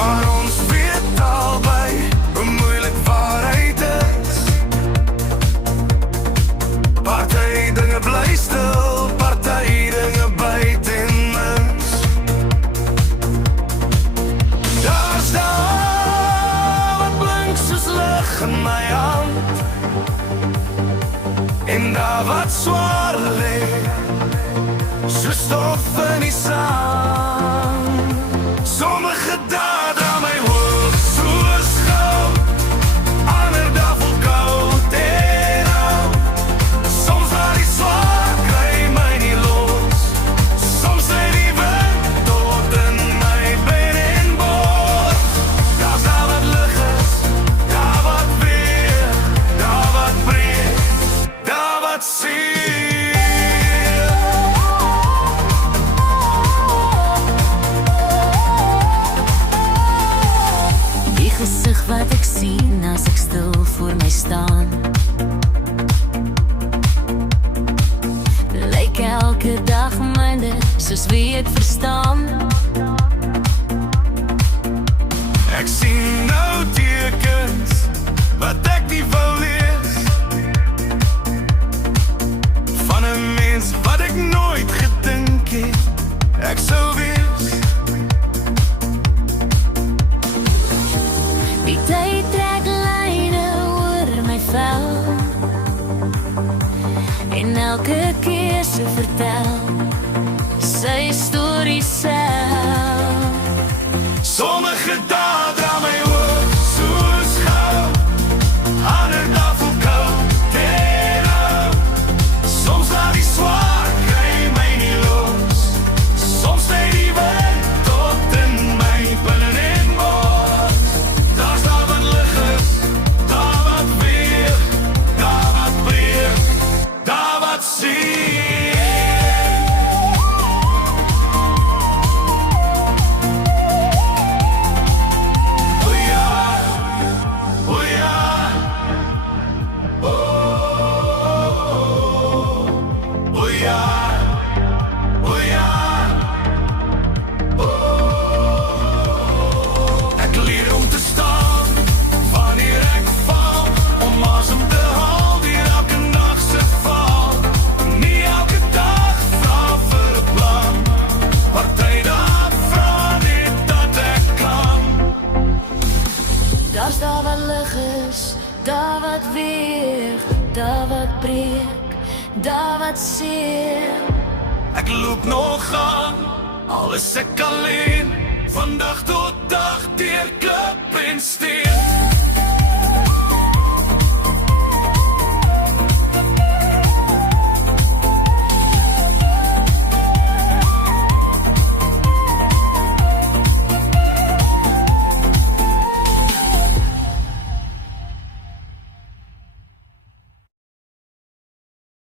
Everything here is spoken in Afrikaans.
maar ons weet albei hoe moeilik waarheid is. Party dinge bly stil, party dinge byt en mis. Daar's daar wat blink soos lig in my hand, en daar wat swaar lê so stof in die sand. Sommige dae dra my hoog soos goud, ander dae vol koud en oud. Soms laat die swaar kry my nie los, soms lê die wind tot in my been en bors. Daar's daar wat lig is, daar wat weer, daar wat breek, daar wat seer. Gesig wat ek sien as ek stil voor my staan, lyk elke dag minder soos wie het verstaan. Ek sien nou tekens wat ek nie wou lees, van 'n mens wat ek nooit gedink het ek sou wees. Die tyd trek lyne oor my vel, en elke keer sy vertel sy storie self. Sommige dae dra my hoog soos goud, ander dae vol koud en oud. Soms laat die swaar kry my nie los, soms lê die wind tot in my binne en bors. Daar's daar wat lig is, daar wat weer, daar wat breek, daar wat seer. Ek leer om te staan wanneer ek val, om asem te haal deur elke nag se val. Nie elke dag vra vir 'n plan, party dae vra net dat ek kan. Daar's daar wat lig is, daar wat weer, daar wat breek, daar wat seer. Ek loop nog aan, al is ek alleen, van dag tot dag deur klip en steen.